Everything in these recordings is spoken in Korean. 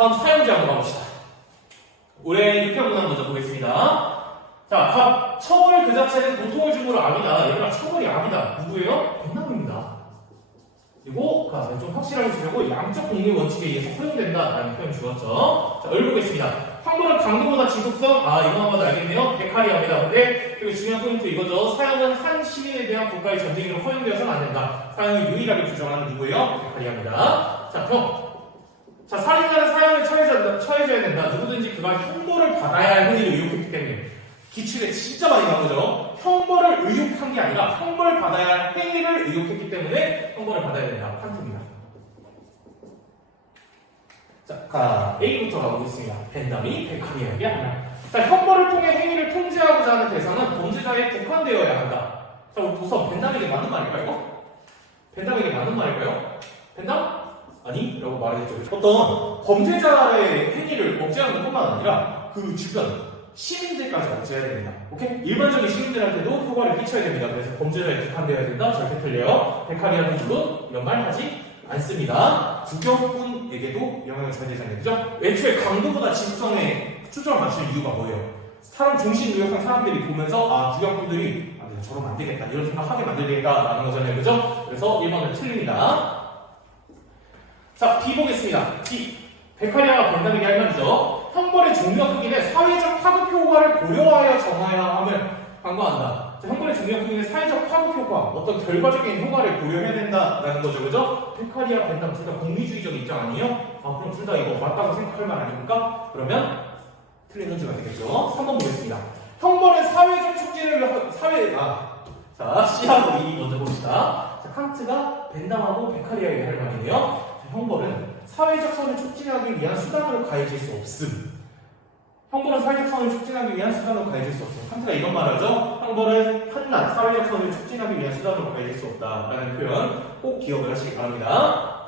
다음 사용자 한번 가봅시다. 올해 6편 문항 먼저 보겠습니다. 자, 처벌 그 자체는 고통을 주므로 악이다. 얘들아, 처벌이 악이다. 누구예요? 백남입니다. 그리고 좀 확실하게 주려고 양적 공유 원칙에 의해서 허용된다 라는 표현 주었죠. 자, 읽어보겠습니다. 황보는 강도보다 지속성, 이거만 봐도 알겠네요. 백할이합니다. 근데 그리고 중요한 포인트 이거죠. 사형은 한 시민에 대한 국가의 전쟁으로 허용되어서는 안 된다. 사형을 유일하게 규정하는 누구예요? 백할이합니다. 자, 자, 살인자는 사형을 처해줘야 된다. 누구든지 그가 형벌을 받아야 할 행위를 의혹했기 때문에. 기출에 진짜 많이 나오죠. 형벌을 의혹한 게 아니라 형벌 받아야 할 행위를 의혹했기 때문에 형벌을 받아야 된다. 칸트입니다. 자, A부터 가보겠습니다. 벤담이 백하리에게 하나. 자, 형벌을 통해 행위를 통제하고자 하는 대상은 범죄자에 국한되어야 한다. 자, 우리 도서 벤담에게 맞는 말일까요? 벤담에게 맞는 말일까요? 벤담? 아니? 라고 말해줬죠. 어떤 범죄자의 행위를 억제하는 것뿐만 아니라 그 주변 시민들까지 억제해야 됩니다. 오케이? 일반적인 시민들한테도 효과를 끼쳐야 됩니다. 그래서 범죄자에 국한되어야 된다. 절대 틀려요. 백하리아는 물론 이런 말 하지 않습니다. 구경꾼에게도 영향을 줘야 되잖아요. 그죠? 애초에 강도보다 지속성에 초점을 맞출 이유가 뭐예요? 사람 중심 의혹한 사람들이 보면서 구경꾼들이 내가 저러면 안 되겠다. 이런 생각하게 만들겠다라는 거잖아요. 그죠? 그래서 1번은 틀립니다. 자, B 보겠습니다. B. 백하리아가 벤담에게 할 말이죠. 형벌의 종류와 크기는 사회적 파급 효과를 고려하여 정하여야 함을 강구한다. 자, 형벌의 종류와 크기는 사회적 파급 효과, 어떤 결과적인 효과를 고려해야 된다라는 거죠. 그죠? 백하리아, 벤담 둘 다 공리주의적 입장 아니에요? 그럼 둘 다 이거 맞다고 생각할 말 아닙니까? 그러면 틀린 논지가 되겠죠. 3번 보겠습니다. 형벌은 사회적 촉진을 자, C하고 E 먼저 봅시다. 자, 칸트가 벤담하고 백하리아에게 할 말이에요. 자, 형벌은 사회적 선을 촉진하기 위한 수단으로 가해질 수 없음. 형벌은 사회적 선을 촉진하기 위한 수단으로 가해질 수 없음. 칸트가 이런 말을 하죠. 형벌은 한낱 사회적 선을 촉진하기 위한 수단으로 가해질 수 없다라는 표현 꼭 기억을 하시기 바랍니다.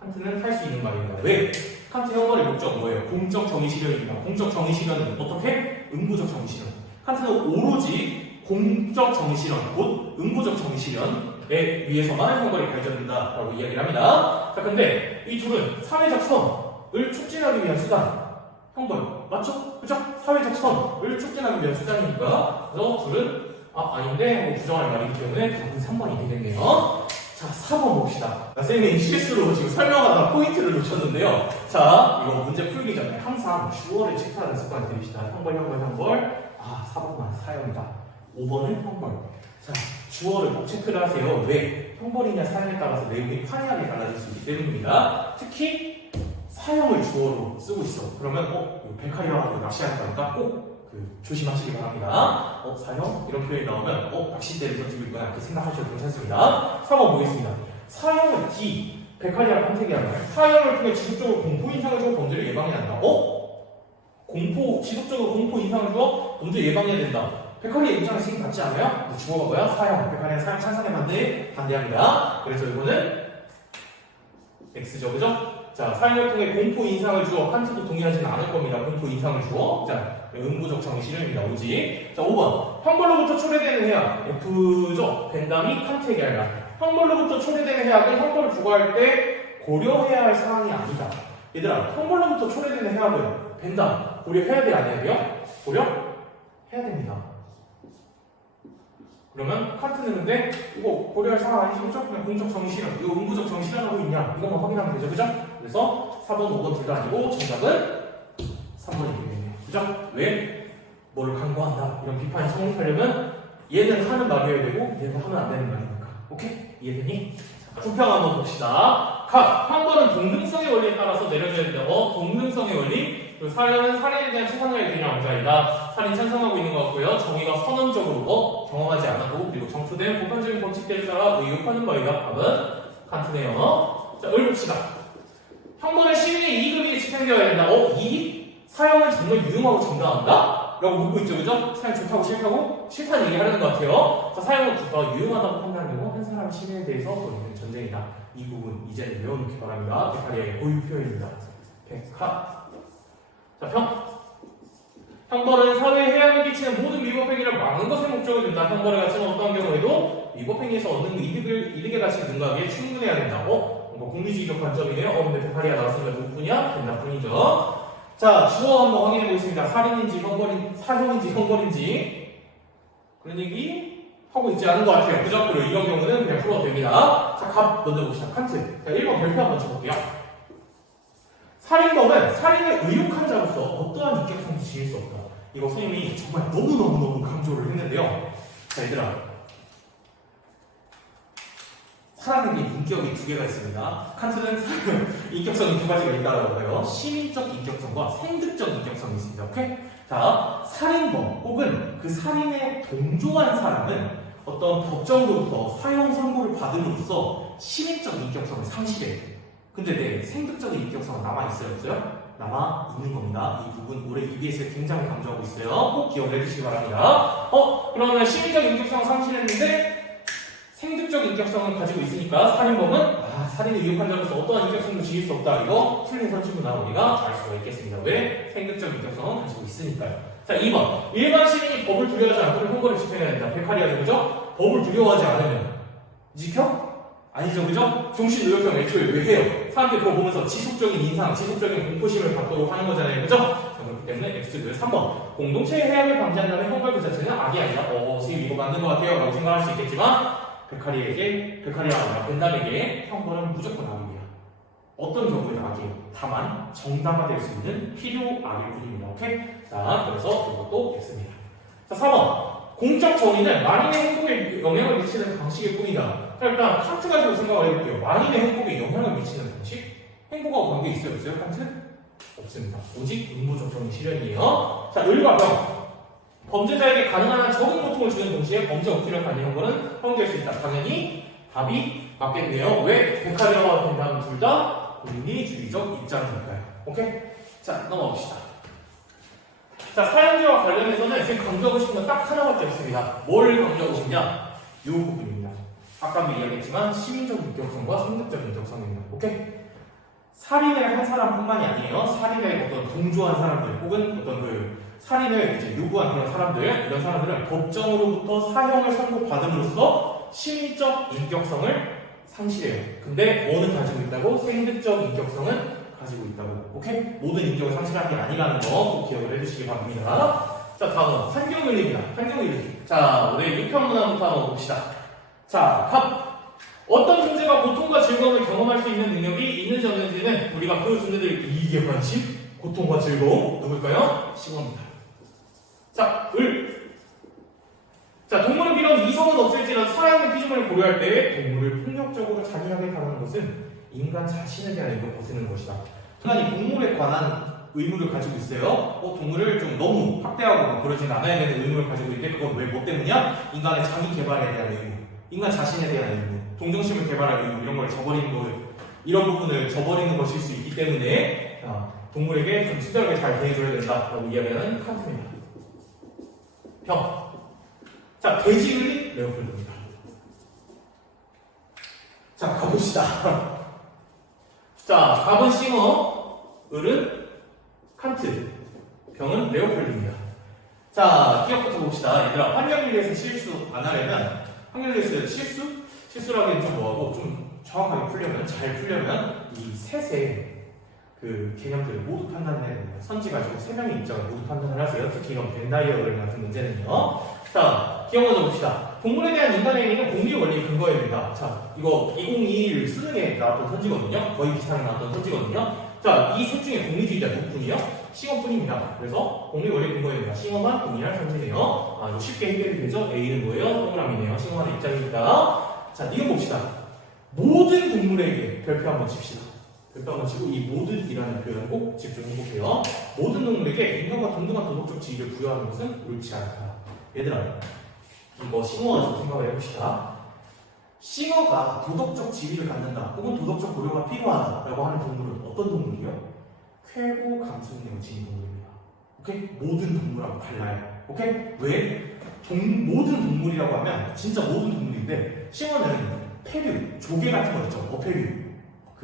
칸트는 할 수 있는 말입니다. 왜? 칸트 형벌의 목적 뭐예요? 공적 정의 실현입니다. 공적 정의 실현은 어떻게? 응부적 정의 실현. 칸트는 오로지 공적 정의 실현, 곧 응부적 정의 실현에 위해서만 형벌이 가해져진다라고 이야기를 합니다. 자, 근데 이 둘은 사회적 선을 촉진하기 위한 수단, 형벌 맞죠? 그죠? 사회적 선을 촉진하기 위한 수단이니까 그래서 둘은 아닌데 하고 부정할 말이기 때문에 답은 3번이 되겠네요. 자, 4번 봅시다. 선생님이 실수로 지금 설명하다가 포인트를 놓쳤는데요. 자, 이거 문제 풀기 전에 항상 주어를 체크하는 습관을 들이시다. 형벌. 4번만 사형이다. 5번은 형벌. 자, 주어를 꼭 체크를 하세요. 왜? 형벌이냐 사형에 따라서 내용이 환희하게 달라질 수 있기 때문입니다. 특히 사형을 주어로 쓰고 있어. 그러면 이거 백하리아하고 낚시하니까 꼭 조심하시기 바랍니다. 사형? 이런 표현이 나오면 낚싯대를 던지고 있거나 이렇게 생각하셔도 괜찮습니다. 3번 보겠습니다. 사형은 D. 백하리아를 선택해야 하나요? 사형을 통해 지속적으로 공포 인상을 주어 범죄를 예방해야 한다. 지속적으로 공포 인상을 주어 범죄 예방해야 된다. 백하리아 입장에서 지금 같지 않아요? 주어가 뭐야? 사형. 백하리아 사형 찬성에 반대합니다. 그래서 이거는 X죠, 그죠? 자, 사형을 통해 공포 인상을 주어 칸트도 동의하지는 않을 겁니다. 공포 인상을 주어. 자, 응부적 정의 실현입니다. 오지. 자, 5번. 형벌로부터 초래되는 해악. F죠. 벤담이 칸트에게 할 말. 형벌로부터 초래되는 해악은 형벌을 부과할 때 고려해야 할 사항이 아니다. 얘들아, 형벌로부터 초래되는 해악은 벤담 고려해야 돼, 안 해야 돼요? 고려해야 됩니다. 그러면 칸트는 근데 이거 고려할 사항 아니죠? 그죠? 그냥 공적 정의 실현, 이거 응부적 정의 실현하고 있냐? 이것만 확인하면 되죠, 그죠? 그래서 4번, 5번 둘 다 아니고 정답은 3번이 되겠네요. 그죠? 왜? 뭐를 강구한다. 이런 비판이 성립하려면 얘는 하는 말이어야 되고 얘는 하면 안 되는 말이니까. 오케이? 이해되니? 부평 한번 봅시다. 형벌은 동등성의 원리에 따라서 내려져야 된다. 동등성의 원리? 사형은 살인에 대한 최상의 그냥 왕자이다. 살인 찬성하고 있는 것 같고요. 정의가 선언적으로 경험하지 않았고 그리고 정초된 보편적인 법칙들에 따라 의혹하는 바이다. 답은 칸트네요. 자, 봅시다. 형벌은 시민의 이익을 집행되어야 된다. 이익? 사형은 정말 유용하고 정당한가? 라고 묻고 있죠, 그죠? 사형 좋다고 싫다고? 싫다는 얘기 하려는 것 같아요. 자, 사형은 더 유용하다고 판단되고 한 사람의 시민에 대해서 벌이는 전쟁이다. 이 부분 이제는 외워놓기 바랍니다. 백하리아의 고유 표현입니다. 백하. 자, 형벌은 사회에 해악을 끼치는 모든 위법행위를 막는 것에 목적을 둔다. 형벌의 가치는 어떠한 경우에도 위법행위에서 얻는 이득의 가치를 능가하기에 충분해야 된다. 공리주의적 관점이네요. 근데 베카리아 나왔으니까 누구뿐이야? 벤다뿐이죠. 자, 주어 한번 확인해 보겠습니다. 살인인지 사형인지 형벌인지 그런 얘기 하고 있지 않은 것 같아요. 그죠? 그리고 이런 경우는 그냥 풀어도 됩니다. 자, 갑 먼저 봅시다. 칸트. 자, 1번 별표 한번 쳐볼게요. 살인범은 살인을 의욕한 자로서 어떠한 인격성도 지닐 수 없다. 이거 선생님이 정말 너무너무 강조를 했는데요. 자, 얘들아. 사람에게 인격이 두 개가 있습니다. 칸트는 인격성이 두 가지가 있다고 해요. 시민적 인격성과 생득적 인격성이 있습니다. 오케이? 자, 살인범 혹은 그 살인에 동조한 사람은 어떤 법정으로부터 사형 선고를 받음으로써 시민적 인격성을 상실해요. 근데 내 생득적인 인격성은 남아있어요? 없어요? 남아있는 겁니다. 이 부분 올해 EBS에 굉장히 강조하고 있어요. 꼭 기억을 해주시기 바랍니다. 그러면 시민적 인격성을 상실했는데 생득적 인격성을 가지고 있으니까 살인범은 살인을 의욕한 자로서 어떠한 인격성도 지닐 수 없다. 이거 틀린 선출구나 우리가 알 수가 있겠습니다. 왜? 생득적 인격성은 가지고 있으니까요. 자, 2번. 일반 시민이 법을 두려워하지 않고 형벌을 집행해야 된다. 베카리아 그죠? 법을 두려워하지 않으면 지켜? 아니죠, 그죠? 종신노역형 애초에 왜 해요? 사람들이 그거 보면서 지속적인 인상, 지속적인 공포심을 갖도록 하는 거잖아요, 그죠? 그렇기 때문에 X들 3번. 공동체의 해악을 방지한다면 형벌 그 자체는 악이 아니라 선생님 이거 맞는 것 같아요 라고 생각할 수 있겠지만 베카리아가 아니라 벤담에게 형벌은 무조건 악입니다. 어떤 경우에는 악이에요. 다만 정당화될 수 있는 필요 악일 뿐입니다. 오케이? 자, 그래서 이것도 X입니다. 자, 4번. 공적 정의는 만인의 행복에 영향을 미치는 방식일 뿐이다. 자, 일단 칸트 가지고 생각을 해볼게요. 만인의 행복에 영향을 미치는 방식? 행복하고 관계 있어요? 없어요? 칸트? 없습니다. 오직 의무적 정의 실현이에요. 자, 을과 병. 범죄자에게 가능한 한 적은 고통을 주는 동시에 범죄 억지를 받는 형벌은 허용될 수 있다. 당연히 답이 맞겠네요. 왜? 베카리아와 벤담은 둘 다 공리주의적 입장이니까요. 오케이? 자, 넘어갑시다. 자, 사형제와 관련해서는 지금 강조하고 싶은 건 딱 하나밖에 없습니다. 뭘 강조하고 싶냐? 이 부분입니다. 아까도 이야기했지만 시민적 인격성과 생득적 인격성입니다. 오케이? 살인을 한 사람뿐만이 아니에요. 살인에 어떤 동조한 사람들 혹은 어떤 살인을 이제 요구한 그런 사람들, 이런 사람들은 법정으로부터 사형을 선고받음으로써 시민적 인격성을 상실해요. 근데 뭐는 가지고 있다고? 생득적 인격성은 가지고 있다고. 오케이? 모든 인격을 상실한 게 아니라는 거 꼭 기억을 해주시기 바랍니다. 자, 다음은 환경윤리입니다. 환경윤리. 자, 우리 6편 문항부터 한번 봅시다. 자, 갑. 어떤 존재가 고통과 즐거움을 경험할 수 있는 능력이 있는지 없는지는 우리가 그 존재들 이익에 관심, 고통과 즐거움, 누굴까요? 싱어입니다. 자, 을. 자, 동물은 비록 이성은 없을지라도 살아있는 피조물을 고려할 때 동물을 폭력적으로 잔인하게 다루는 것은 인간 자신에 대한 의무를 벗는 것이다. 인간이 동물에 관한 의무를 가지고 있어요. 동물을 좀 너무 학대하고 그러진 않아야 되는 의무를 가지고 있는데 그건 왜 뭐 때문이야? 인간의 자기 개발에 대한 의무, 인간 자신에 대한 의무, 동정심을 개발할 의무 이런 걸 저버리는 거, 이런 부분을 저버리는 것일 수 있기 때문에 동물에게 좀 친절하게 잘 대해줘야 된다라고 이야기하는 칸트입니다. 병. 자, 돼지의 레오폴드입니다. 자, 가봅시다. 자, 갑은 싱어, 을은 칸트, 병은 레오폴드입니다. 자, 기억부터 봅시다. 얘들아, 환경윤리에서 실수 안 하려면, 환경윤리에서 실수를 하기엔 좀 뭐하고, 좀 정확하게 풀려면, 잘 풀려면, 이 셋의 그 개념들을 모두 판단해야 됩니다. 선지 가지고 세 명의 입장을 모두 판단을 하세요. 특히 이런 벤다이어 같은 문제는요. 자, 기억 먼저 봅시다. 동물에 대한 인간의 행위는 공리 원리의 근거입니다. 자, 이거 2021 수능에 나왔던 선지거든요. 거의 비슷하게 나왔던 선지거든요. 자, 이 셋 중에 공리주의자 누구뿐이요? 싱어뿐입니다. 그래서 공리 원리 근거입니다. 싱어만 동일한 선지네요. 이거 쉽게 해결이 되죠? A는 뭐예요? 동그라미네요. 싱어만의 입장입니다. 자, 이거 봅시다. 모든 동물에게 별표 한번 칩시다. 별표 한번 치고 이 모든이라는 표현 꼭 집중해볼게요. 모든 동물에게 인간과 동등한 도덕적 지위를 부여하는 것은 옳지 않다. 얘들아, 이거 싱어가 좀 생각을 해봅시다. 싱어가 도덕적 지위를 갖는다 혹은 도덕적 고려가 필요하다라고 하는 동물은 어떤 동물이요? 쾌고 감수능력을 지닌 동물입니다. 오케이? 모든 동물하고 달라요. 오케이? 왜? 모든 동물이라고 하면 진짜 모든 동물인데 싱어는 페류, 조개 같은 거 있죠? 어페류.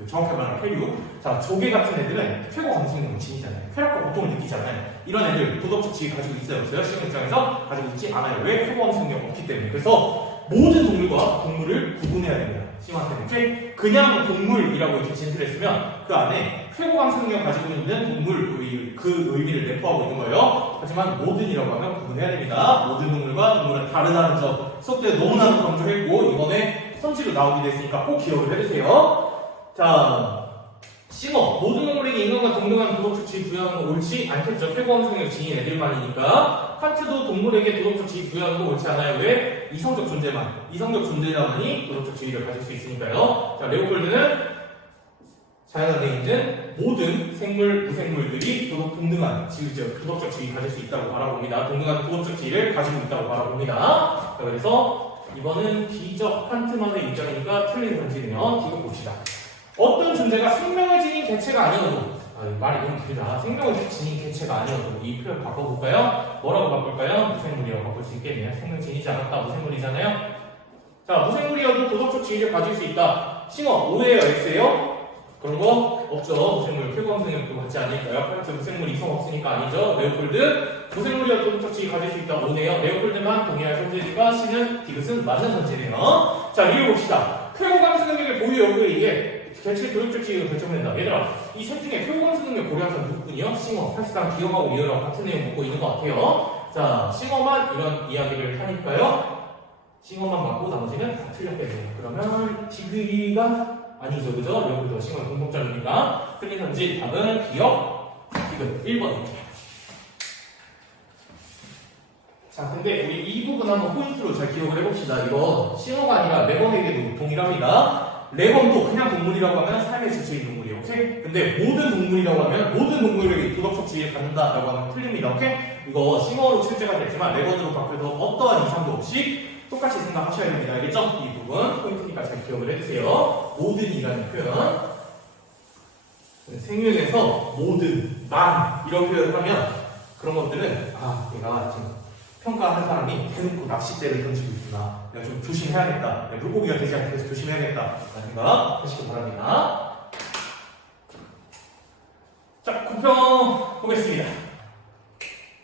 정확하게 말하면 페류. 자, 조개 같은 애들은 쾌고 감수능력을 지니잖아요. 쾌락과 고통을 느끼잖아요. 이런 애들 도덕적 지위 가지고 있어요? 없어요? 싱어 입장에서 가지고 있지 않아요. 왜? 쾌고 감수능력 없기 때문에. 그래서 모든 동물과 동물을 구분해야 됩니다. 싱어한테는. 오케이? 그냥 동물이라고 이렇게 진술을 했으면 그 안에 최고강 능력을 가지고 있는 동물 그 의미를 내포하고 있는 거예요. 하지만 모든이라고 하면 구분해야 됩니다. 모든 동물과 동물은 다르다는 점 수업 때 너무나도 강조했고 이번에 선지로 나오게 됐으니까 꼭 기억을 해주세요. 자, 싱어 모든 동물에게 인간과 동등한 도덕적 지위 부여하는 건 옳지 않겠죠. 최고강 능력 지닌 애들만이니까. 칸트도 동물에게 도덕적 지위 부여하는 건 옳지 않아요. 왜? 이성적 존재자만이 도덕적 지위를 가질 수 있으니까요. 자, 레오폴드는 자연 안에 있는 모든 생물, 무생물들이 동등한 도덕적 지위 가질 수 있다고 바라봅니다. 동등한 도덕적 지위를 가지고 있다고 바라봅니다. 자, 그래서 이번은 D적 칸트만의 입장이니까 틀린 건지는요. D가 봅시다. 어떤 존재가 생명을 지닌 개체가 아니어도 말이 너무 길다. 생명을 지닌 개체가 아니어도 이 표현 바꿔볼까요? 뭐라고 바꿀까요? 무생물이라고 바꿀 수 있겠네요. 생명 지니지 않았다. 무생물이잖아요. 자, 무생물이어도 도덕적 지위를 가질 수 있다. 싱어 5예요? X예요? 그런 거 없죠. 무생물 최고함 능력도 같지 않을까요? 칸트 무생물 이성 없으니까 아니죠. 레오폴드 무생물이어도 도덕적 지위 가질 수 있다. 5네요. 레오폴드만 동의할 선지니까 C는 디귿은 맞는 선지네요. 자, 이유 봅시다. 최고감 능력을 보유 여부에 의해 개체 도덕적 지위가 결정된다. 얘들아, 이 셋 중에 최고감 능력 고려한 사람 누구군요? 싱어. 사실상 기억하고 리얼하고 같은 내용 묻고 있는 것 같아요. 자, 싱어만 이런 이야기를 하니까요. 싱어만 맞고 나머지는 다 틀렸겠네요. 그러면 디귿가 아니죠, 그죠? 여기도 싱어의 공통점이니까 틀린 선지 답은 기억 디귿 1번입니다. 자, 근데 우리 이 부분 한번 포인트로 잘 기억을 해봅시다. 이거 싱어가 아니라 레번에게도 동일합니다. 레번도 그냥 동물이라고 하면 삶의 주체인 동물이에요. 오케이? 근데 모든 동물이라고 하면 모든 동물에게 도덕적 지위를 갖는다라고 하면 틀립니다. 오케이? 이거 싱어로 출제가 됐지만 레번으로 바뀌어도 어떠한 이상도 없이 똑같이 생각하셔야 됩니다. 알겠죠? 이 부분 포인트니까 잘 기억을 해주세요. 모든이라는 표현, 생명에서 모든, 만 이런 표현을 하면 그런 것들은 내가 지금 평가하는 사람이 대놓고 낚싯대를 던지고 있구나. 내가 좀 조심해야겠다. 물고기가 되지 않게 해서 조심해야겠다. 라는 생각 하시기 바랍니다. 자, 구평 보겠습니다.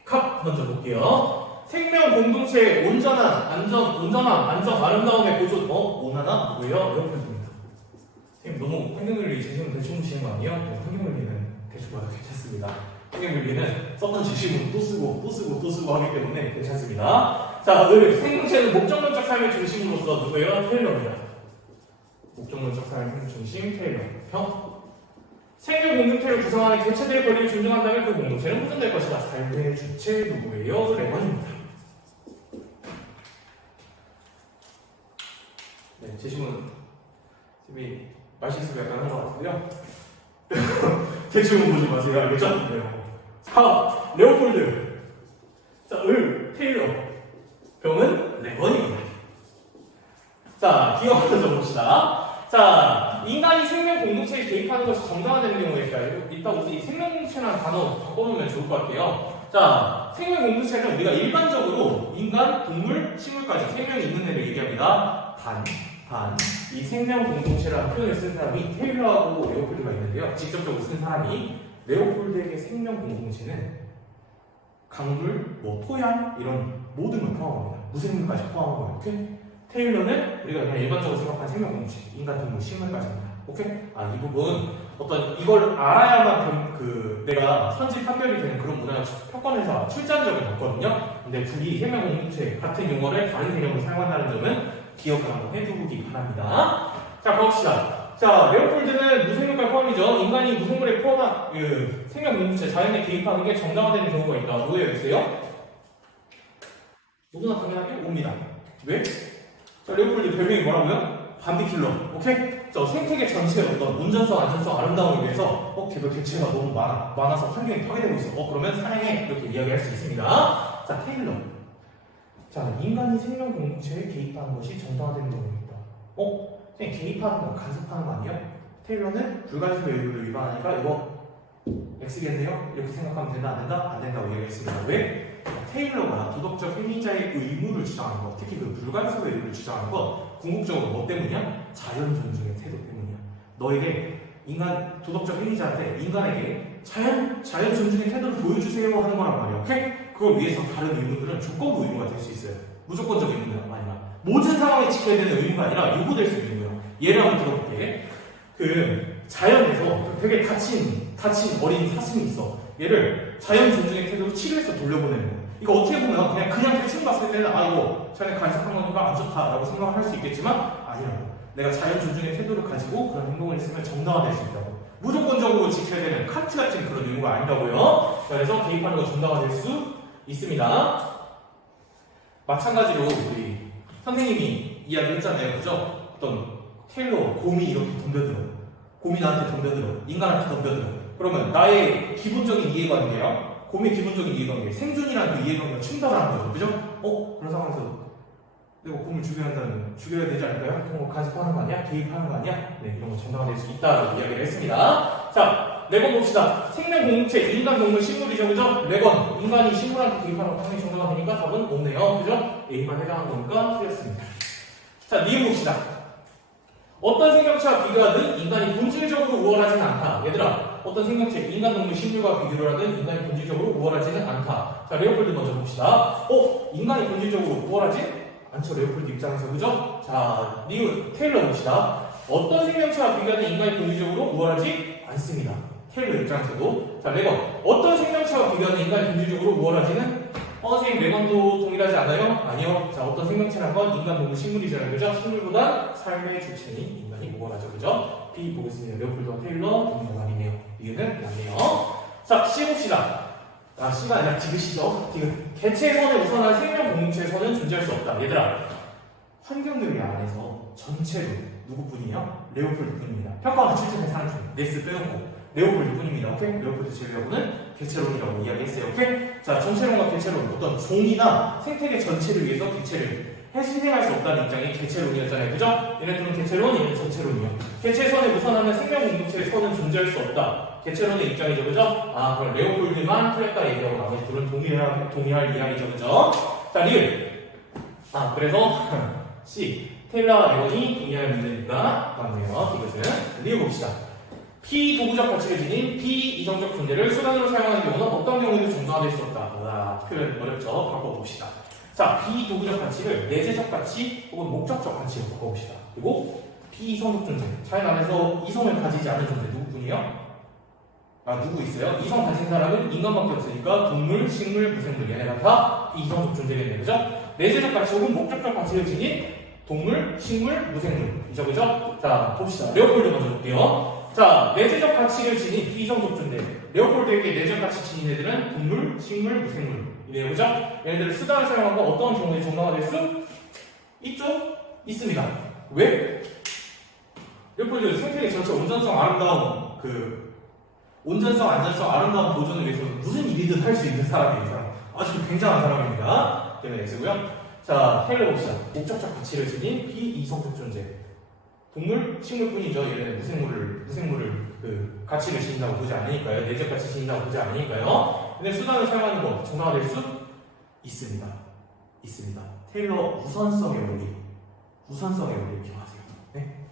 컵 먼저 볼게요. 생명 공동체의 온전함, 아름다움의 보존. 온화나 누구예요? 레오폴드입니다. 선생님 너무 환경윤리 재심은 대충 보시는 거 아니에요? 네, 환경윤리는 대충 봐도 괜찮습니다. 환경윤리는 썼던 지식은 또 쓰고 하기 때문에 괜찮습니다. 자, 생명체는 목적론적 삶의 중심으로서 누구예요? 테일러입니다. 목적론적 삶의 중심 테일러. 생명 공동체를 구성하는 개체들의 권리를 존중한다면 그 공동체는 보존될 것이다. 삶의 주체 누구예요? 레번입니다. 네, 제시문 선생님이 말실수가 약간 한 것 같은데요. 대충 보지 마세요. 알겠죠? 네. 4. 레오폴드. 자, 테일러. 병은 레번입니다. 자, 기억 먼저 봅시다. 자, 인간이 생명 공동체에 개입하는 것이 정당화되는 경우일까요? 이따 우리 생명 공동체라는 단어 바꿔놓으면 좋을 것 같아요. 자, 생명 공동체는 우리가 일반적으로 인간, 동물, 식물까지 생명이 있는 애를 얘기합니다. 이 생명 공동체라는 표현을 쓴 사람이 테일러하고 레오폴드가 있는데요. 직접적으로 쓴 사람이 레오폴드에게 생명 공동체는 강물, 토양 이런 모든 걸 포함합니다. 무생물까지 포함한 거예요. 오케이? 테일러는 우리가 그냥 일반적으로 생각하는 생명 공동체, 인간, 동물, 식물까지입니다. 오케이? 이 부분 어떤 이걸 알아야만 내가 선지 판별이 되는 그런 문화를 평가원에서 출제한 적이 없거든요. 근데 둘이 생명 공동체 같은 용어를 다른 개념으로 사용한다는 점은 기억을 한번 해두기 바랍니다. 자, 봅시다. 자, 레오폴드는 무생물까지 포함이죠. 인간이 무생물에 포함한 생명 공동체, 자연에 개입하는 게 정당화되는 경우가 있다. 뭐예요? 있어요? 누구나 당연하게 옵니다. 왜? 자, 레오폴드 별명이 뭐라고요? 반비킬러. 오케이? 자, 생태계 전체의 어떤 온전성, 안전성, 아름다움에 대해서 개별 개체가 너무 많아서 환경이 파괴되고 있어. 그러면 사냥해. 이렇게 이야기할 수 있습니다. 자, 테일러. 자, 인간이 생명 공동체에 개입하는 것이 정당화되는 경우입니다. 그냥 개입하는 거, 간섭하는 거 아니에요? 테일러는 불간섭의 의무를 위반하니까 이거 X겠네요? 이렇게 생각하면 된다, 안 된다? 안 된다고 얘기했습니다. 왜? 테일러가 도덕적 행위자의 의무를 주장하는 것, 특히 그 불간섭의 의무를 주장하는 것, 궁극적으로 뭐 때문이야? 자연 존중의 태도 때문이야. 너에게 도덕적 행위자한테 인간에게 자연 존중의 태도를 보여주세요 하는 거란 말이야. 오케이? 그걸 위해서 다른 의무들은 조건부 의무가 될 수 있어요. 무조건적 의무가 아니라 모든 상황에 지켜야 되는 의무가 아니라 요구될 수 있는 거예요. 예를 한번 들어볼게. 그 자연에서 되게 다친 어린 사슴이 있어. 얘를 자연 존중의 태도로 치료해서 돌려보내는 거. 이거 어떻게 보면 그냥 대충 봤을 때는 이거 자네 간섭한 거니까 안 좋다라고 생각을 할 수 있겠지만 아니라고. 내가 자연 존중의 태도를 가지고 그런 행동을 했으면 정당화될 수 있다고. 무조건적으로 지켜야 되는 칸트 같은 그런 의무가 아니라고요. 그래서 개입하는 거 정당화될 수 있습니다. 마찬가지로 우리 선생님이 이야기했잖아요, 그죠? 어떤 테일러 곰이 이렇게 덤벼들어. 곰이 나한테 덤벼들어. 인간한테 덤벼들어. 그러면 나의 기본적인 이해관계야. 곰의 기본적인 이해관계, 생존이라는 그 이해관계가 충돌하는 거죠, 그죠? 그런 상황에서 내가 곰을 죽여야 되지 않을까요? 그런 거 간섭하는 거 아니야? 개입하는 거 아니야? 네, 이런 거 정당화될 수 있다고 이야기를 했습니다. 자, 4번 봅시다. 생명 공동체, 인간, 동물, 식물이죠, 그죠? 4번, 인간이 식물한테 개입하는 거 당연히 정당화 되니까 답은 없네요, 그죠? A만 해당하는 거니까 틀렸습니다. 자, 니은 봅시다. 어떤 생명체와 비교하든 인간이 본질적으로 우월하지는 않다. 얘들아, 어떤 생명체, 인간, 동물, 식물과 비교를 하든 인간이 본질적으로 우월하지는 않다. 자, 레오폴드 먼저 봅시다. 인간이 본질적으로 우월하지? 않죠, 레오폴드 입장에서, 그죠? 자, 니은, 테일러 봅시다. 어떤 생명체와 비교하든 인간이 본질적으로 우월하지 않습니다. 테일러 입장에서도. 자, 레건, 어떤 생명체와 비교하든 인간이 본질적으로 우월하지는 선생님, 레건도 동일하지 않아요? 아니요. 자, 어떤 생명체란 건 인간, 동물, 식물이잖아요, 그죠? 식물보다 삶의 주체인 인간이 우월하죠, 그죠? B 보겠습니다. 레오폴드와 테일러, 동일한 말이네요. 이유는 맞네요. 자, C 봅시다. C가 아니라 디귿이죠. 디귿. 개체선에 우선한 생명 공동체에서는 존재할 수 없다. 얘들아, 환경능력 안에서 전체로 누구뿐이에요? 레오폴드 뿐입니다. 평가원 7점의 사람 중 네스 빼놓고 레오폴드 뿐입니다. 오케이? 레오폴드 제외하고는 개체론이라고 이야기했어요. 오케이? 자, 전체론과 개체론, 어떤 종이나 생태계 전체를 위해서 개체를 희생할 수 없다는 입장이 개체론이었잖아요, 그죠? 얘네들은 개체론, 얘는 전체론이요. 개체선에 우선하는 생명 공동체에서는 존재할 수 없다. 개체론의 입장이죠, 그죠? 그럼 레오폴드만 틀렸다 얘기하고 나머지 둘은 동의할 이야기죠, 그죠? 자, 리을. 그래서 C. 테일러와 레건이 동의할 문제니까 맞네요. 이것은 리을 봅시다. 피도구적 가치를 지닌 피이성적 존재를 수단으로 사용하는 경우는 어떤 경우에도 정당화될 수 없다. 표현 어렵죠? 바꿔봅시다. 자, 비도구적 가치를 내재적 가치 혹은 목적적 가치로 바꿔봅시다. 그리고 비이성적 존재, 자연 안에서 이성을 가지지 않은 존재 누구뿐이요? 누구 있어요? 이성 가진 사람은 인간밖에 없으니까 동물, 식물, 무생물 얘네가 다 비이성적 존재겠네요, 그죠? 내재적 가치 혹은 목적적 가치를 지닌 동물, 식물, 무생물이죠, 그죠? 자, 봅시다. 레오폴드 먼저 볼게요. 자, 내재적 가치를 지닌 비이성적 존재. 레오폴드에게 내재적 가치 지닌 애들은 동물, 식물, 무생물이네요, 그죠? 얘네들을 수단을 사용하고 어떤 경우에 정당화될 수 있죠? 있습니다. 왜? 레오폴드 생태계 전체 온전성, 아름다움, 온전성, 안전성, 아름다운 보존을 위해서 무슨 일이든 할 수 있는 사람이에요. 아주 굉장한 사람입니다. 때문에 X고요. 자, 테일러 봅시다. 목적적 가치를 지닌 비이성적 존재. 동물, 식물뿐이죠. 얘네는 무생물을 가치를 지닌다고 보지 않으니까요. 내적 가치 지닌다고 보지 않으니까요. 근데 수단을 사용하는 거 정당화될 수 있습니다. 있습니다. 테일러 우선성의 원리. 우선성의 원리 기억하세요. 네.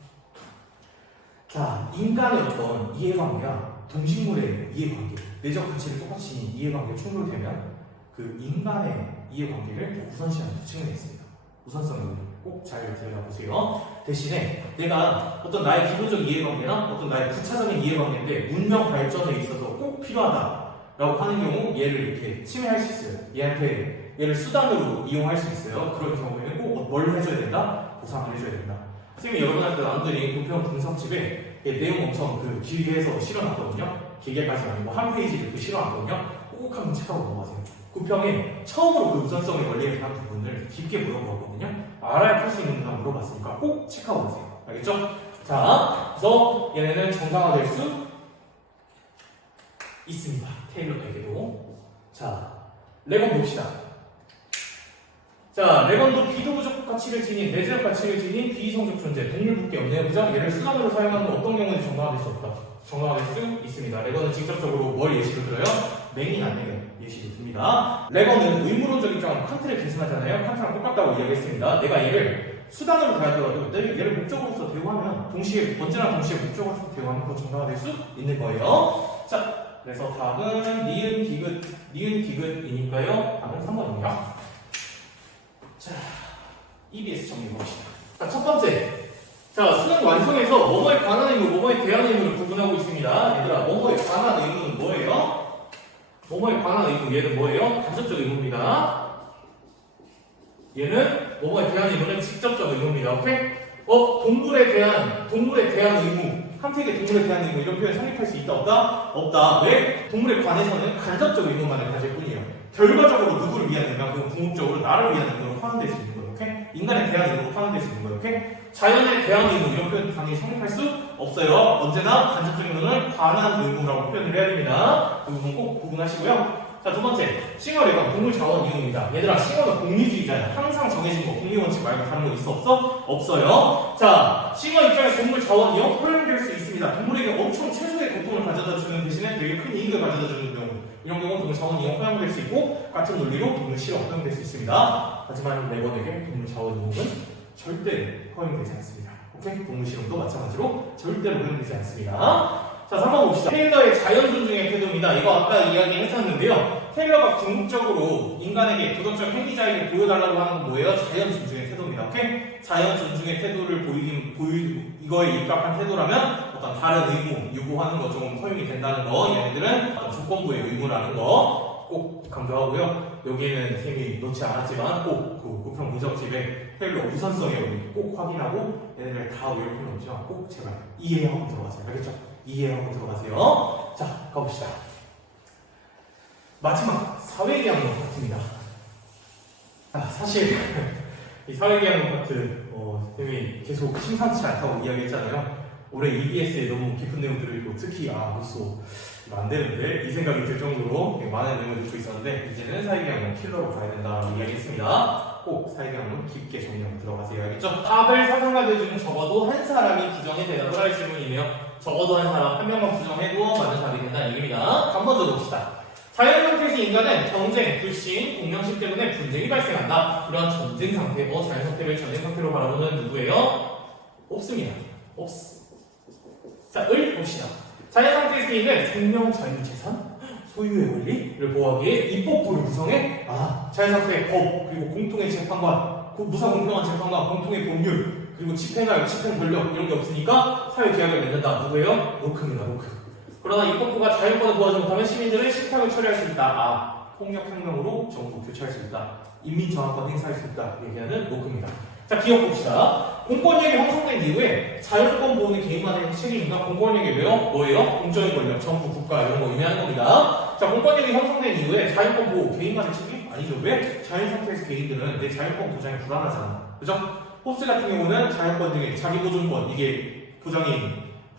자, 인간의 어떤 이해관계야. 동식물의 이해관계, 내적 가치를 똑같이 이해관계가 충돌되면 그 인간의 이해관계를 우선시하는 측면이 있습니다. 우선성을 꼭 잘 들여다보세요. 대신에 내가 어떤 나의 기본적 이해관계나 어떤 나의 부차적인 이해관계인데 문명 발전에 있어서 꼭 필요하다라고 하는 경우 얘를 이렇게 침해할 수 있어요. 얘를 수단으로 이용할 수 있어요. 그런 경우에는 꼭 뭘 해줘야 된다? 보상을 해줘야 된다. 선생님이 여러분한테 남들이 부평 분석집에 내용 엄청 길게 해서 실어놨거든요. 길게까지 아니고 한 페이지를 이렇게 실어놨거든요. 꼭 한번 체크하고 넘어가세요. 구평에 처음으로 그 우선성의 원리에 대한 부분을 깊게 물어보았거든요. 알아야 풀 수 있는 거 물어봤으니까 꼭 체크하고 가세요. 알겠죠? 자, 그래서 얘네는 정당화될 수 있습니다. 테일러에게도. 자, 레건 봅시다. 자, 레건도 비도구적 가치를 지닌, 내재적 가치를 지닌 비이성적 존재, 동물밖에 없네요. 그죠? 얘를 수단으로 사용하는 어떤 경우에는 정당화될 수 없다. 정당화될 수 있습니다. 레건은 직접적으로 뭘 예시로 들어요? 맹인 안 맹인 예시로 듭니다. 레건은 의무론적 입장은 칸트를 계승하잖아요. 칸트랑 똑같다고 이야기했습니다. 내가 얘를 수단으로 대하더라도 얘를 목적으로서 대우하면 언제나 동시에 목적으로서 대우하면 그거 정당화될 수 있는 거예요. 자, 그래서 답은 니은 디귿이니까요. 답은 3번입니다. 자, EBS 정리 봅시다. 자, 첫 번째. 자, 자, 수능 완성에서 뭐뭐에 관한 의무, 뭐뭐에 대한 의무를 구분하고 있습니다. 얘들아, 뭐뭐에 관한 의무는 뭐예요? 뭐뭐에 관한 의무, 얘는 뭐예요? 간접적 의무입니다. 얘는 뭐뭐에 대한 의무는 직접적 의무입니다. 오케이? 동물에 대한 의무, 한택의 동물에 대한 의무 이런 표현 성립할 수 있다 없다? 없다. 왜? 동물에 관해서는 간접적 의무만을 가질 뿐이에요. 결과적으로 누구를 위한 의무야? 그건 궁극적으로 나를 위한 의무로 포함될 수 있는 거예요. 오케이? 인간에 대한 의무로 포함될 수 있는 거예요. 오케이? 자연에 대한 의무 이런 표현 당연히 성립할 수 없어요. 언제나 간접적 의무는 관한 의무라고 표현을 해야 됩니다. 그 부분 꼭 구분하시고요. 자, 두 번째, 싱어래가 동물 자원 이용입니다. 얘들아, 싱어는 공리주의잖아요. 항상 정해진 거, 공리 원칙 말고 다른 거 있어 없어? 없어요. 자, 싱어 입장에 동물 자원 이용 허용될 수 있습니다. 동물에게 엄청 최소의 고통을 가져다 주는 대신에 되게 큰 이익을 가져다 주는 경우, 이런 경우는 동물 자원 이용 허용될 수 있고 같은 논리로 동물 실험 허용될 수 있습니다. 하지만 레버에게 동물 자원 이용은 절대 허용되지 않습니다. 오케이? 동물 실험도 마찬가지로 절대로 허용되지 않습니다. 자, 3번 봅시다. 테일러의 자연 존중의 태도입니다. 이거 아까 이야기했었는데요. 테일러가 궁극적으로 인간에게 도덕적 행위자에게 보여달라고 하는 건 뭐예요? 자연 존중의 태도입니다. 오케이? 자연 존중의 태도를 이거에 입각한 태도라면 어떤 다른 의무, 요구하는 거 좀 허용이 된다는 거, 얘네들은 조건부의 의무라는 거 꼭 강조하고요. 여기에는 팀이 놓지 않았지만 꼭 그 우편 무적집에 테일러 우선성에 우리 꼭 확인하고 얘네들 다 외울 필요는 없지만 꼭 제발 이해하고 들어가세요. 알겠죠? 이해하고 들어가세요. 자, 가봅시다. 마지막 사회계약론 파트입니다. 사실 이 사회계약론 파트 선생님이 계속 심상치 않다고 이야기했잖아요. 올해 EBS에 너무 깊은 내용들을 읽고 특히 벌써 안 되는데 이 생각이 들 정도로 많은 내용을 듣고 있었는데 이제는 사회계약론 킬러로 가야 된다고 이야기했습니다. 꼭 사회계약론 깊게 정리하고 들어가세요. 알겠죠? 답을 사상가들 중 적어도 한 사람이 부정에 대답을 할 질문이네요. 적어도 한 사람 한 명만 부정해도 맞는 답이 된다는 얘기입니다. 한 번 더 봅시다. 자연 상태에서 인간은 경쟁, 불신, 공명심 때문에 분쟁이 발생한다. 이런 전쟁 상태, 자연 상태를 전쟁 상태로 바라보는 누구예요? 없습니다. 자, 을 봅시다. 자연 상태에서 있는 생명, 자유, 재산, 소유의 권리를 보호하기에 입법부를 구성해 자연 상태의 법, 그리고 공통의 재판관, 무사 공평한 재판관, 공통의 법률, 그리고 집행할, 집행 권력 이런 게 없으니까 사회 계약을 맺는다. 누구예요? 로크입니다. 로크. 그러나 입법부가 자율권을 보호하지 못하면 시민들은 실탁을 처리할 수 있다. 폭력혁명으로 정부 교체할 수 있다. 인민정화권 행사할 수 있다. 얘기하는 로크입니다. 자, 기억 봅시다. 공권력이 형성된 이후에 자율권 보호는 개인만의 책임인가? 공권력이 뭐예요? 공적인 권력, 정부, 국가 이런 거 의미하는 겁니다. 자, 공권력이 형성된 이후에 자율권 보호 개인만의 책임? 아니죠. 왜? 자연 상태에서 개인들은 내 자율권 보장이 불안하잖아. 그죠? 홉스 같은 경우는 자율권 중에 자기보존권 이게 보장이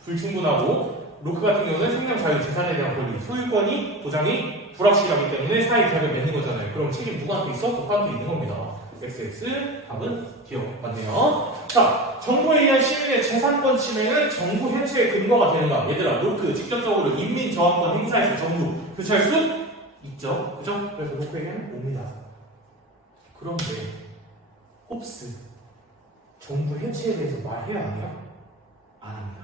불충분하고 로크 같은 경우는 생명, 자유, 재산에 대한 권리, 소유권이 보장이 불확실하기 때문에 사회 계약을 맺는 거잖아요. 그럼 책임 누구한테 있어? 국가한테 있는 겁니다. XX 답은 기억 맞네요. 자, 정부에 의한 시민의 재산권 침해는 정부 현실의 근거가 되는가? 얘들아, 로크 직접적으로 인민 저항권 행사해서 정부 교체할 수 있죠. 그죠? 그래서 로크에게는 옵니다. 그런데 홉스 정부 해체에 대해서 말해야 하나요? 안 합니다.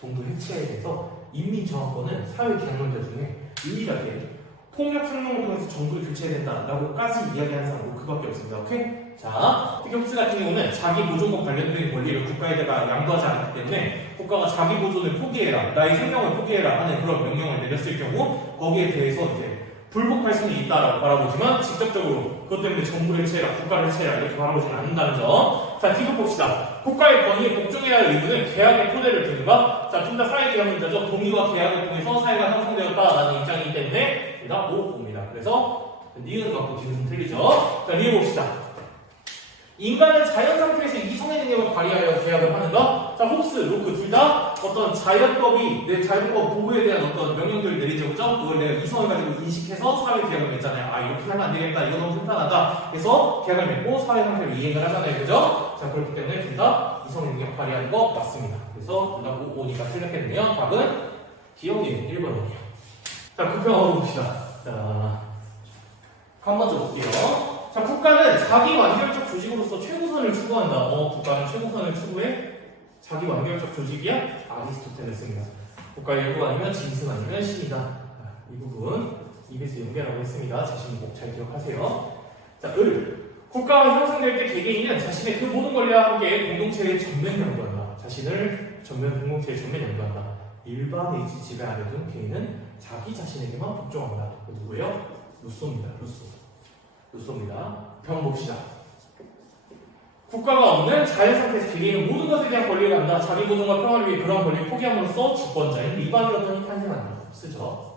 정부 해체에 대해서 인민 저항권은 사회 계약론자 중에 유일하게 폭력혁명을 통해서 정부를 교체해야 된다라고까지 이야기하는 사람은 로크밖에 없습니다. 오케이? 자, 특히 홉스 같은 경우는 자기 보존과 관련된 권리를 국가에다가 양도하지 않기 때문에 국가가 자기 보존을 포기해라, 나의 생명을 포기해라 하는 그런 명령을 내렸을 경우 거기에 대해서 이제 불복할 수는 있다라고 바라보지만 직접적으로 그것 때문에 정부를 해체해라, 국가를 해체해라 이렇게 바라보지는 않는다는 점. 자, 뒤로 봅시다. 국가의 권위에 복종해야 할 의무는 계약의 토대를 두는가? 자, 둘 다 사회계약론자죠. 동의와 계약을 통해서 사회가 형성되었다라는 입장이기 때문에 둘 다 옵니다. 그래서 니은 갖고 뒤는 틀리죠. 자, 니은 봅시다. 인간은 자연 상태에서 이성의 능력을 발휘하여 계약을 하는가? 자, 홉스, 로크 둘 다 어떤 자연법이 내 자연법 보호에 대한 어떤 명령들을 내리죠, 그죠? 그걸 내가 이성을 가지고 인식해서 사회 계약을 맺잖아요. 이렇게 하면 안 되겠다, 이거 너무 불편하다 해서 계약을 맺고 사회 상태를 이행을 하잖아요, 그죠? 자, 그렇기 때문에 둘 다 이성의 능력 발휘하는 거 맞습니다. 그래서 둘 다 5니까 틀렸겠네요. 답은 기억님 1번이에요. 자, 국평하고 봅시다. 자, 한 번 더 볼게요. 자, 국가는 자기 완결적 조직으로서 최우선을 추구한다. 국가는 최우선을 추구해? 자기 완결적 조직이야? 아리스토텔레스입니다. 국가의 일부 아니면 짐승 아니면 신이다. 이 부분 EBS 연결하고 했습니다. 자신이 꼭 잘 기억하세요. 자, 국가가 형성될 때 개개인은 자신의 그 모든 권리와 함께 공동체의 전면 연구한다. 자신을 공동체의 전면 연구한다. 일반 의지 지배 아래 둔 개인은 자기 자신에게만 복종한다. 누구예요? 루소입니다. 루소입니다. 병 봅시다. 국가가 없는 자연 상태에서 개개인은 모든 것에 대한 권리를 갖는다. 자기 보존과 평화를 위해 그러한 권리를 포기함으로써 주권자인 리바이어던이 탄생한다. 쓰죠.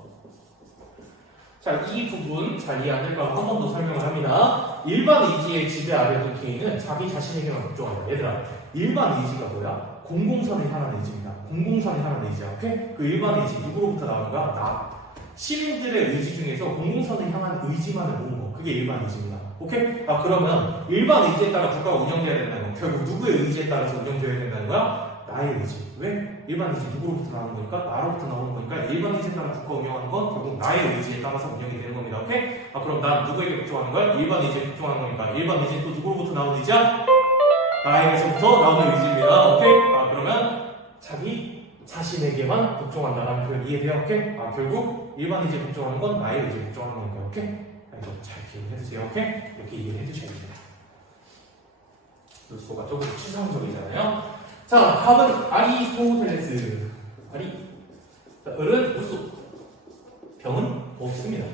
자, 이 부분 잘 이해 안 될까 한 번 더 설명을 합니다. 일반 의지의 지배 아래 둔 개인은 자기 자신에게만 복종한다. 얘들아, 일반 의지가 뭐야? 공공선에 향한 의지입니다. 공공선에 향한 의지야. 오케이? 그 일반 의지 누구로부터 나오는 거야? 나. 시민들의 의지 중에서 공공선을 향한 의지만을 모은 거. 그게 일반 의지입니다. 오케이? 그러면 일반 의지에 따라 국가가 운영돼야 된다는 건 결국 누구의 의지에 따라서 운영돼야 된다는 거야? 나의 의지. 왜? 일반 의지 누구로부터 나오는 거니까? 나로부터 나오는 거니까 일반 의지에 따라 국가 운영하는 건 결국 나의 의지에 따라서 운영이 되는 겁니다. 오케이? 그럼 난 누구에게 복종하는 거야? 일반 의지에 복종하는 거니까 일반 의지는 또 누구로부터 나오는 의지야? 나에게서부터 나오는 의지입니다. 오케이? 그러면 자기 자신에게만 복종한다라는 표현 이해돼요? 오케이? 결국 일반 의지에 복종하는 건 나의 의지에 복종하는 거니까. 오케이? 이거 잘 기억해주세요. 오케이? 이렇게 이해를 해주셔야 됩니다. 루소가 조금 추상적이잖아요. 자, 답은 아리스토텔레스. 자, 을은 루소. 병은 없습니다.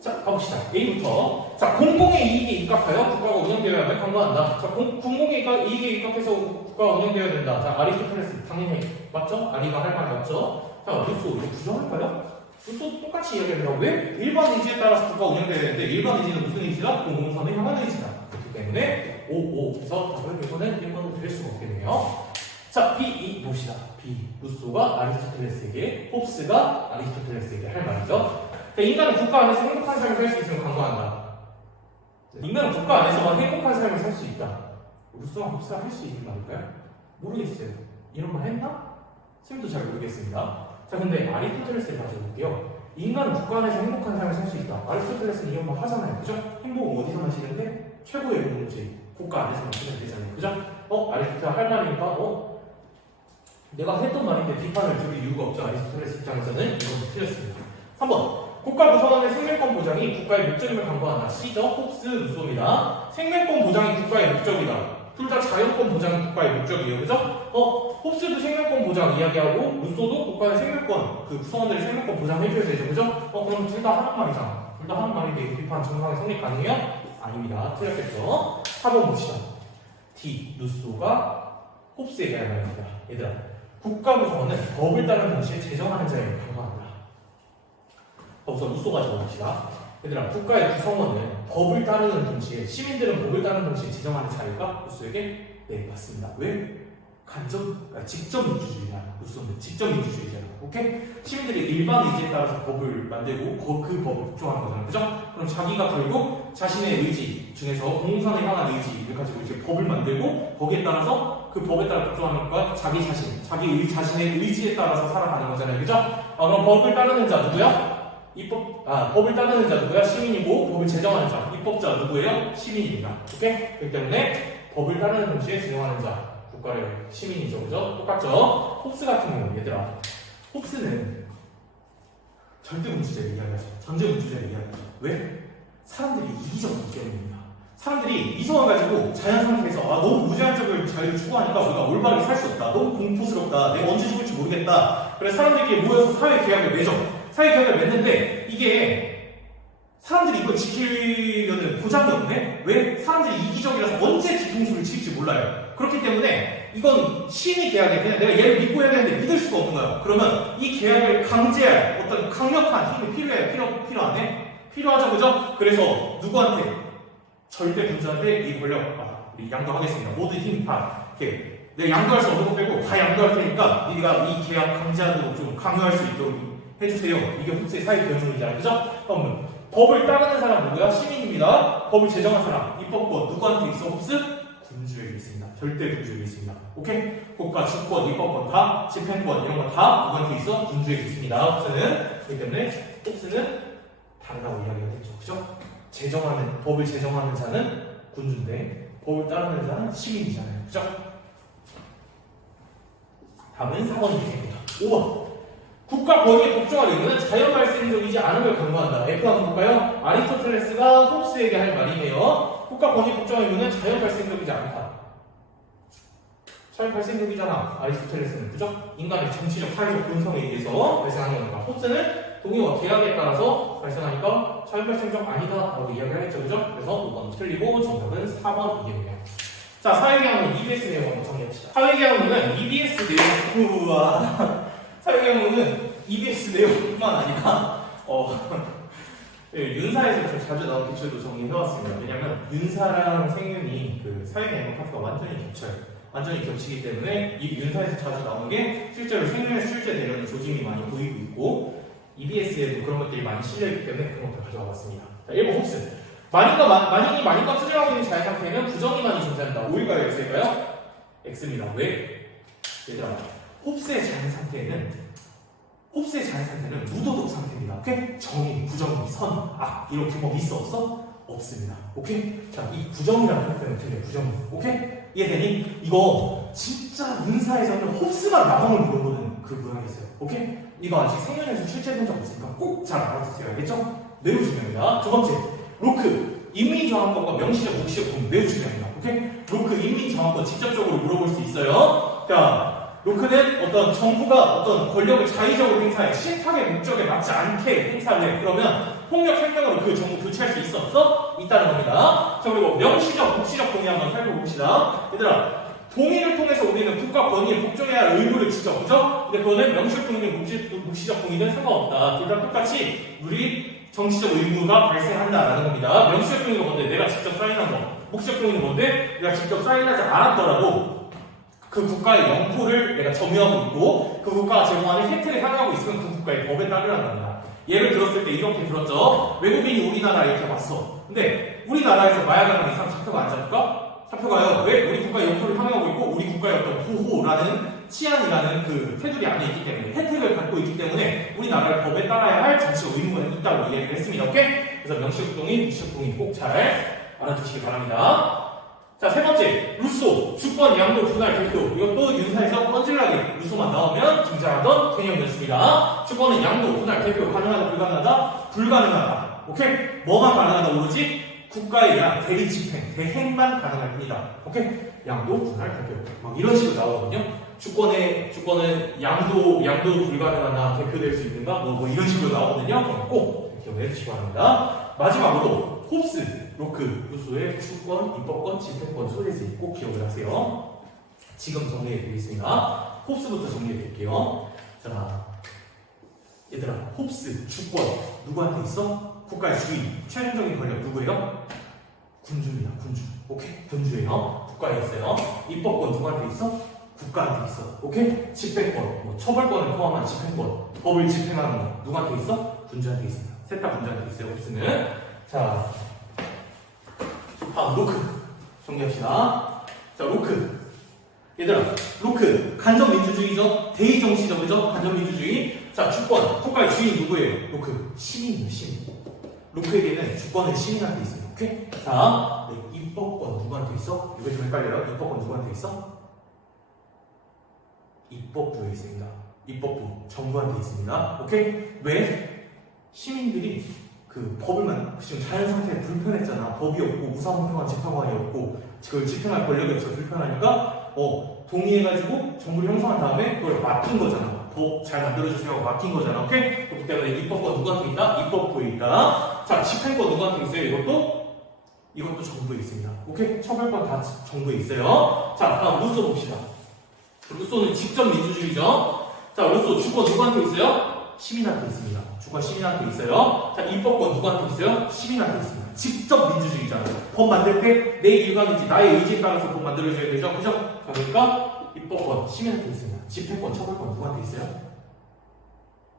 자, 가봅시다. A부터. 자, 공공의 이익에 입각하여 국가가 운영되어야 함을 강조한다. 자, 공공의 이익에 입각해서 국가가 운영되어야 된다. 자, 아리스토텔레스. 당연히 맞죠? 아리가 할 말 맞죠? 자, 루소. 이거 부정할까요? 루소 똑같이 이야기합니다. 왜? 일반 의지에 따라서 국가가 운영되어야 되는데 일반 의지는 무슨 의지다? 공공선에 향한 의지다. 그렇기 때문에 5에서 답을 이거는 1번으로 드릴 수가 없겠네요. 자, B2 봅시다. B. 루소가 아리스토텔레스에게, 홉스가 아리스토텔레스에게 할 말이죠. 자, 인간은 국가 안에서 행복한 삶을 살 수 있음을 강조한다. 인간은 국가 안에서만 행복한 삶을 살 수 있다. 루소와 홉스가 할 수 있는 말일까요? 모르겠어요. 이런 말 했나? 쌤도 잘 모르겠습니다. 자, 근데 아리스토텔레스를 가져볼게요. 인간은 국가 안에서 행복한 삶을 살 수 있다. 아리스토텔레스는 이런 말 하잖아요. 그죠? 행복은 어디서 나시는데? 최고의 공동체. 국가 안에서만 쓰면 되잖아요. 그죠? 아리스토텔레스 할 말이니까, 내가 했던 말인데 비판을 들을 이유가 없죠. 아리스토텔레스 입장에서는 이건 틀렸습니다. 3번. 국가 구성원의 생명권 보장이 국가의 목적임을 강조한다. C죠. 홉스, 루소입니다. 생명권 보장이 국가의 목적이다. 둘 다 자연권 보장이 국가의 목적이에요. 그죠? 홉스도 생명권 보장 이야기하고 루소도 국가의 생명권, 그 구성원들의 생명권 보장해줘야 되죠. 그죠? 그럼 둘 다 하는 말이잖아. 둘 다 하는 말인데 이 비판 정상에 성립 가능해요? 아닙니다. 틀렸겠죠? 4번 봅시다. D. 루소가 홉스에게 할 말입니다. 얘들아, 국가 구성원은 법을 따르는 동시에 제정하는 자에게 강조한다. 우선 루소가 적어봅시다. 얘들아, 국가의 구성원은 법을 따르는 동시에, 시민들은 법을 따르는 동시에 제정하는 자유가 루소에게 맞습니다. 왜? 직접 민주주의야. 루소는 직접 민주주의잖아. 오케이? 시민들이 일반 의지에 따라서 법을 만들고 그 법을 복종하는 거잖아. 그죠? 그럼 자기가 결국 자신의 의지 중에서 공산에 향한 의지를 가지고 이제 법을 만들고 거기에 따라서 그 법에 따라 복종하는 것과 자기 자신의 의지에 따라서 살아가는 거잖아요. 그죠? 그럼 법을 따르는 자 누구야? 법을 따르는 자 누구야? 시민이고, 법을 제정하는 자, 입법자 누구예요? 시민입니다. 오케이? 그렇기 때문에 법을 따르는 동시에 제정하는 자, 국가의 시민이죠. 그죠? 똑같죠? 홉스 같은 경우, 얘들아. 홉스는 절대 문주제를 이야기하죠. 전제 문주제를 이야기하죠. 왜? 사람들이 이기적이기 때문입니다. 사람들이 이성을 가지고 자연 상태에서 너무 무제한적인 자유를 추구하니까 우리가 올바르게 살 수 없다. 너무 공포스럽다. 내가 언제 죽을지 모르겠다. 그래서 사람들끼리 모여서 사회 계약을 맺어. 사회 계약을 맺는데 이게 사람들이 이걸 지키려는 보장이 없네? 왜? 사람들이 이기적이라서 언제 뒤통수를 칠지 몰라요. 그렇기 때문에 이건 심의 계약이야. 그냥 내가 얘를 믿고 해야 되는데 믿을 수가 없는 거야. 그러면 이 계약을 강제할 어떤 강력한 힘이 필요해? 필요하네? 필요하죠, 그죠? 그래서 누구한테? 절대 군주한테 이 권력, 우리 양도하겠습니다. 모든 힘 다. 이렇게 내가 양도할 수 없는 거 빼고 다 양도할 테니까 네가 이 계약 강제하도록 좀 강요할 수 있도록 해주세요. 이게 홉스의 사회 변증이잖아요. 그죠? 그럼 법을 따르는 사람 누구야? 시민입니다. 법을 제정한 사람, 입법권 누구한테 있어? 홉스? 군주에게 있습니다. 절대 군주에게 있습니다. 오케이? 국가, 주권, 입법권 다, 집행권 이런 거 다 누구한테 있어? 군주에게 있습니다. 홉스는. 그렇기 때문에 홉스는 다르다고 이야기가 됐죠. 그죠? 법을 제정하는 자는 군주인데 법을 따르는 자는 시민이잖아요. 그죠? 다음은 4번입니다. 5번. 국가 권위에 복종할 의무는 자연 발생적이지 않은 걸 강조한다. F 한번 볼까요? 아리스토텔레스가 홉스에게 할 말이네요. 국가 권위에 복종할 의무는 자연 발생적이지 않다. 잘 발생력이잖아. 아리스토텔레스는 그죠? 인간의 정치적 사회적 본성에 의해서 발생하는 거니까. 홉스는 동의와 계약에 따라서 발생하니까 자율발생적 아니다라고 이야기를 했죠, 그죠? 그래서 5번 틀리고 정답은 4번 이겠네요. 자, 사회계약론 EBS 내용 한번 정리합시다. 사회계약론은 EBS 내용, 사회계약론은 EBS 내용뿐만 아니라 윤사에서 좀 자주 나온 기출도 정리해왔습니다. 왜냐면 윤사랑 생윤이 그 사회계약론 파트가 완전히 겹쳐요. 완전히 겹치기 때문에 이 윤사에서 자주 나오는 게 실제로 생윤에서 출제되려는 조짐이 많이 보이고 있고 EBS에도 그런 것들이 많이 실려있기 때문에 그런 것들 가져와 봤습니다. 자, 1번 홉스. 만인이 만인과 투쟁하고 있는 자연 상태는 부정이만이 존재한다. O일까요? X일까요? X입니다. 왜? 얘들아, 홉스의 자연 상태는 무도덕 상태입니다. 오케이? 정의, 부정의, 선, 악 이렇게 뭐 있어 없어? 없습니다. 오케이? 자, 이 부정이라는 표현은 되게 부정이. 오케이? 이해되니? 이거 진짜 문사에서는 홉스만 나방을 물어보는 그 문항이 있어요. 오케이? 이거 아직 생년에서 출제된 적 없으니까 꼭 잘 알아두세요. 알겠죠? 매우 중요합니다. 두 번째, 로크. 인민정황권과 명시적, 묵시적 동 매우 중요합니다. 오케이? 로크 인민정황권 직접적으로 물어볼 수 있어요. 자, 로크는 어떤 정부가 어떤 권력을 자의적으로 행사해 실탁의 목적에 맞지 않게 행사를 해. 그러면 폭력 혁명으로 그 정부 교체할 수 있어? 없어? 있다는 겁니다. 자, 그리고 명시적, 묵시적 동의 한번 살펴봅시다. 얘들아, 동의를 통해서 우리는 국가 권위에 복종해야 할 의무를 지죠. 그죠? 근데 그거는 명시적 동의든 묵시적 동의든 상관없다. 둘 다 똑같이 우리 정치적 의무가 발생한다라는 겁니다. 명시적 동의는 뭔데? 내가 직접 사인한 거. 묵시적 동의는 뭔데? 내가 직접 사인하지 않았더라도 그 국가의 영토를 내가 점유하고 있고 그 국가가 제공하는 혜택을 향하고 있으면 그 국가의 법에 따르라는 겁니다. 예를 들었을 때 이렇게 들었죠. 외국인이 우리나라에 이렇게 왔어. 근데 우리나라에서 마약하는 이상 잡혀가 안 잡힐까? 잡혀가요. 왜? 우리 국가의 영토를 향하고 있고 우리 국가의 어떤 보호라는 치안이라는 그 테두리 안에 있기 때문에 혜택을 갖고 있기 때문에 우리나라의 법에 따라야 할 정치적 의무가 있다고 이야기를 했습니다. 오케이? 그래서 명시적 동의, 묵시적 동의 꼭 잘 알아두시기 바랍니다. 자, 세 번째, 루소, 주권, 양도, 분할, 대표. 이것도 윤사에서 뻔질나게 루소만 나오면 등장하던 개념이었습니다. 주권은 양도, 분할, 대표. 가능하다, 불가능하다? 불가능하다. 오케이? 뭐만 가능하다 모르지? 국가에 대한 대리 집행, 대행만 가능할 뿐이다. 오케이? 양도, 분할, 대표. 막 이런 식으로 나오거든요. 주권은 양도 불가능하나 대표될 수 있는가? 뭐 이런 식으로 나오거든요. 꼭 기억해 주시기 바랍니다. 마지막으로, 홉스. 로크, 루소의 주권, 입법권, 집행권 소재지 꼭 기억을 하세요. 지금 정리해 드리겠습니다. 홉스부터 정리해 드릴게요. 자, 얘들아, 홉스, 주권 누구한테 있어? 국가의 주인, 최종적인 권력 누구예요? 군주입니다. 군주. 오케이? 군주예요. 국가에 있어요. 입법권 누구한테 있어? 국가한테 있어. 오케이? 집행권, 뭐 처벌권을 포함한 집행권, 법을 집행하는 거 누구한테 있어? 군주한테 있습니다. 셋 다 군주한테 있어요. 홉스는. 자. 로크 정리합시다. 자, 로크 얘들아, 로크 간접민주주의죠. 대의정치적이죠. 간접민주주의. 자, 주권 국가의 주인 누구예요? 로크 시민이에요. 시민. 로크에게는 주권은 시민한테 있어요. 오케이? 자, 네, 입법권 누구한테 있어? 이거 좀 헷갈려요. 입법권 누구한테 있어? 입법부에 있습니다. 입법부 정부한테 있습니다. 오케이? 왜? 시민들이 그 법을 지금 자연 상태에 불편했잖아. 법이 없고 무사공평한 재판관이 없고 그걸 집행할 권력이 없어 불편하니까 동의해가지고 정부를 형성한 다음에 그걸 맡긴 거잖아. 법 잘 만들어주세요 하고 맡긴 거잖아. 오케이? 그렇기 때문에 입법권 누구한테 있다? 입법부에 있다. 자, 집행권 누구한테 있어요? 이것도 정부에 있습니다. 오케이? 처벌권 다 정부에 있어요. 자, 다음 루소 봅시다. 루소는 직접 민주주의죠. 자, 루소 주권 누구한테 있어요? 시민한테 있습니다. 주권 시민한테 있어요. 자, 입법권 누구한테 있어요? 시민한테 있습니다. 직접 민주주의잖아요. 법 만들 때 내 일감인지 나의 의지에 따라서 법 만들어줘야 되죠. 그죠? 자, 그러니까 입법권 시민한테 있습니다. 집행권, 처벌권 누구한테 있어요?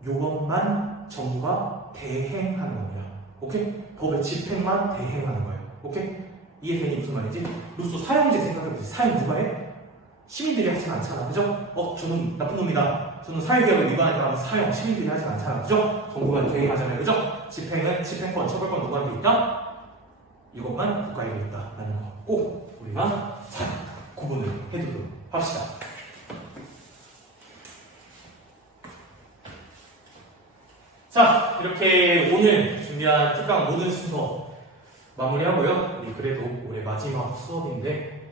요것만 정부가 대행하는 겁니다. 오케이? 법의 집행만 대행하는 거예요. 오케이? 이해되니 무슨 말인지? 루소 사형제 생각해보세요. 사형 누가 해? 시민들이 하진 않잖아. 그죠? 저는 나쁜 놈이다. 저는 사회개혁을 위반했다고 사형 시민들이 하진 않잖아. 그죠? 정부가 대행하잖아요. 그죠? 집행권, 처벌권 누구한테 있다? 이것만 국가에게 있다라는 거 꼭 우리가 잘 구분을 해두도록 합시다. 자, 이렇게 오늘 준비한 특강 모든 순서 마무리하고요. 우리 그래도 올해 마지막 수업인데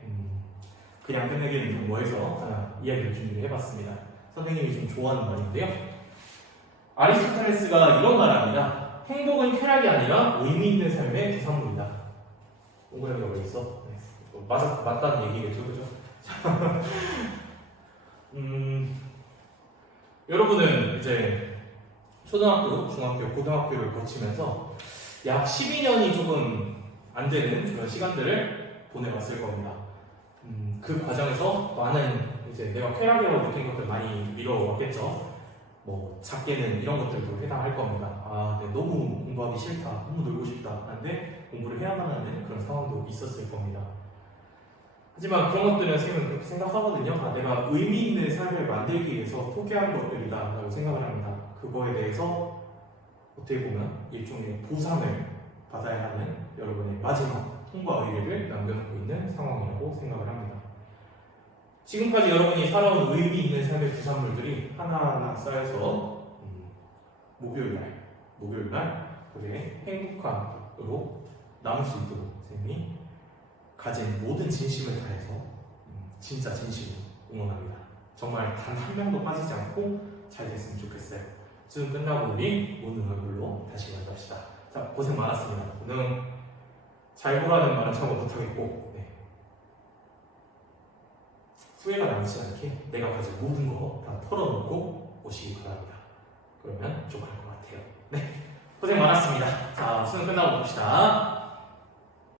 그냥 끝내기는 좀 뭐해서 하나 이야기를 준비를 해봤습니다. 선생님이 좀 좋아하는 말인데요. 아리스토텔레스가 이런 말을 합니다. 행복은 쾌락이 아니라 의미 있는 삶의 부산물이다. 동그라미가 왜 있어? 네. 맞다는 얘기겠죠, 그죠? 여러분은 이제 초등학교, 중학교, 고등학교를 거치면서 약 12년이 조금 안 되는 그런 시간들을 보내봤을 겁니다. 그 과정에서 많은 이제 내가 쾌락이라고 느낀 것들 많이 미뤄왔겠죠. 뭐 작게는 이런 것들도 해당할 겁니다. 아, 네, 너무 공부하기 싫다, 너무 놀고 싶다 하는데 공부를 해야만 하는 그런 상황도 있었을 겁니다. 하지만 그런 것들은 선생님은 그렇게 생각하거든요. 아, 내가 의미 있는 삶을 만들기 위해서 포기한 것들이다 라고 생각을 합니다. 그거에 대해서 어떻게 보면 일종의 보상을 받아야 하는 여러분의 마지막 통과 의례를 남겨놓고 있는 상황이라고 생각을 합니다. 지금까지 여러분이 살아온 의미 있는 삶의 부산물들이 하나하나 쌓여서 목요일날 그게 행복함으로 남을 수 있도록 선생님이 가진 모든 진심을 다해서 진짜 진심으로 응원합니다. 정말 단 한 명도 빠지지 않고 잘 됐으면 좋겠어요. 지금 끝나고 우리 오늘 얼굴로 다시 만납시다. 자, 고생 많았습니다. 오늘 잘 보라는 말은 참 못하겠고 후회가 남지 않게 내가 가진 모든 거 다 털어놓고 오시기 바랍니다. 그러면 좀 할 것 같아요. 네, 고생 많았습니다. 자, 수능 끝나고 봅시다.